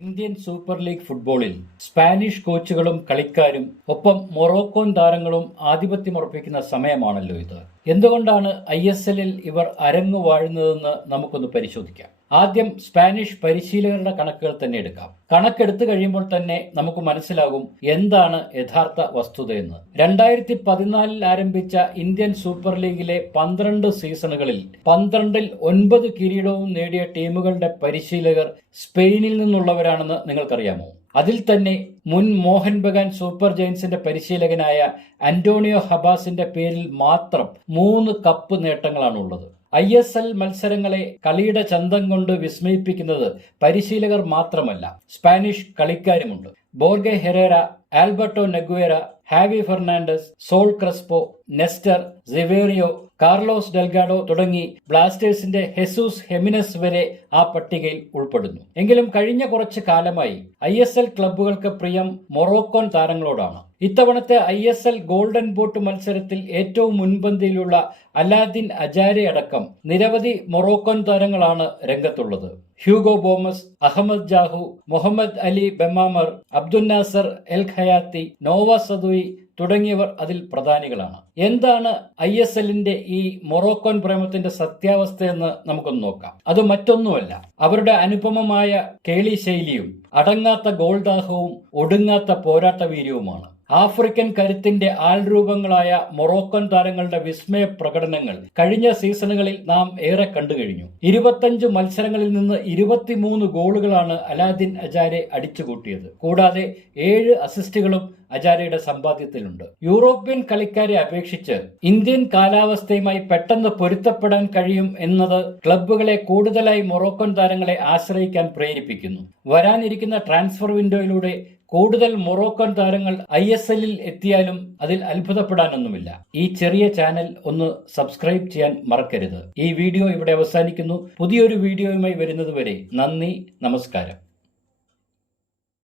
Indian super league ഫുട്ബോളിൽ Spanish കോച്ചുകളും കളിക്കാരും ഒപ്പം മൊറോക്കോൻ താരങ്ങളും ആധിപത്യമുറപ്പിക്കുന്ന സമയമാണല്ലോ ഇത്. എന്തുകൊണ്ടാണ് ഐ എസ് എല്ലിൽ ഇവർ അരങ്ങു വാഴുന്നതെന്ന് നമുക്കൊന്ന് പരിശോധിക്കാം. ആദ്യം സ്പാനിഷ് പരിശീലകരുടെ കണക്കുകൾ തന്നെ എടുക്കാം. കണക്കെടുത്തു കഴിയുമ്പോൾ തന്നെ നമുക്ക് മനസ്സിലാകും എന്താണ് യഥാർത്ഥ വസ്തുതയെന്ന് രണ്ടായിരത്തി പതിനാലിൽ ആരംഭിച്ച ഇന്ത്യൻ സൂപ്പർ ലീഗിലെ പന്ത്രണ്ട് സീസണുകളിൽ പന്ത്രണ്ടിൽ ഒൻപത് കിരീടവും നേടിയ ടീമുകളുടെ പരിശീലകർ സ്പെയിനിൽ നിന്നുള്ളവരാണെന്ന് നിങ്ങൾക്കറിയാമോ? അതിൽ തന്നെ മുൻ മോഹൻ ബഗാൻ സൂപ്പർ ജയൻസിന്റെ പരിശീലകനായ അന്റോണിയോ ഹബാസിന്റെ പേരിൽ മാത്രം മൂന്ന് കപ്പ് നേട്ടങ്ങളാണുള്ളത്. ഐ എസ് എൽ മത്സരങ്ങളെ കളിയുടെ ചന്തം കൊണ്ട് വിസ്മയിപ്പിക്കുന്നത് പരിശീലകർ മാത്രമല്ല Spanish കളിക്കാരുമുണ്ട്. Borja Herrera Alberto Noguera Javi Fernandez Saul Crespo Nestor Siverio Carlos Delgado തുടങ്ങി ബ്ലാസ്റ്റേഴ്സിന്റെ ഹെസൂസ് ഹെമിനസ് വരെ ആ പട്ടികയിൽ ഉൾപ്പെടുന്നു. എങ്കിലും കഴിഞ്ഞ കുറച്ച് കാലമായി ഐ എസ് എൽ ക്ലബ്ബുകൾക്ക് പ്രിയം മൊറോക്കോൻ താരങ്ങളോടാണ്. ഇത്തവണത്തെ I S L golden boot മത്സരത്തിൽ ഏറ്റവും മുൻപന്തിയിലുള്ള അലാദിൻ അജാരെ അടക്കം നിരവധി മൊറോക്കോൻ താരങ്ങളാണ് രംഗത്തുള്ളത്. Hugo Boumous Ahmed Jahouh Mohamed Ali Bemammer Abdul Nasser El Khayati Noah Sadaoui തുടങ്ങിയവർ അതിൽ പ്രധാനികളാണ്. എന്താണ് ഐ എസ് എല്ലിന്റെ ഈ മൊറോക്കോൻ പ്രേമത്തിന്റെ സത്യാവസ്ഥയെന്ന് നമുക്കൊന്ന് നോക്കാം. അത് മറ്റൊന്നുമല്ല. അവരുടെ അനുപമമായ കേളി ശൈലിയും അടങ്ങാത്ത ഗോൾദാഹവും ഒടുങ്ങാത്ത പോരാട്ട വീര്യവുമാണ്. ആഫ്രിക്കൻ കരുത്തിന്റെ ആൾരൂപങ്ങളായ മൊറോക്കൻ താരങ്ങളുടെ വിസ്മയ പ്രകടനങ്ങൾ കഴിഞ്ഞ സീസണുകളിൽ നാം ഏറെ കണ്ടുകഴിഞ്ഞു. ഇരുപത്തഞ്ച് മത്സരങ്ങളിൽ നിന്ന് ഇരുപത്തിമൂന്ന് ഗോളുകളാണ് അലാദിൻ അജാരെ അടിച്ചുകൂട്ടിയത്. കൂടാതെ ഏഴ് അസിസ്റ്റുകളും അജാരയുടെ സമ്പാദ്യത്തിലുണ്ട്. യൂറോപ്യൻ കളിക്കാരെ അപേക്ഷിച്ച് ഇന്ത്യൻ കാലാവസ്ഥയുമായി പെട്ടെന്ന് പൊരുത്തപ്പെടാൻ കഴിയും എന്നത് ക്ലബ്ബുകളെ കൂടുതലായി മൊറോക്കൻ താരങ്ങളെ ആശ്രയിക്കാൻ പ്രേരിപ്പിക്കുന്നു. വരാനിരിക്കുന്ന ട്രാൻസ്ഫർ വിൻഡോയിലൂടെ കൂടുതൽ മൊറോക്കൻ താരങ്ങൾ ഐ എസ് എല്ലിൽ എത്തിയാലും അതിൽ അത്ഭുതപ്പെടാനൊന്നുമില്ല. ഈ ചെറിയ ചാനൽ ഒന്ന് സബ്സ്ക്രൈബ് ചെയ്യാൻ മറക്കരുത്. ഈ വീഡിയോ ഇവിടെ അവസാനിക്കുന്നു. പുതിയൊരു വീഡിയോയുമായി വരുന്നതുവരെ നന്ദി നമസ്കാരം.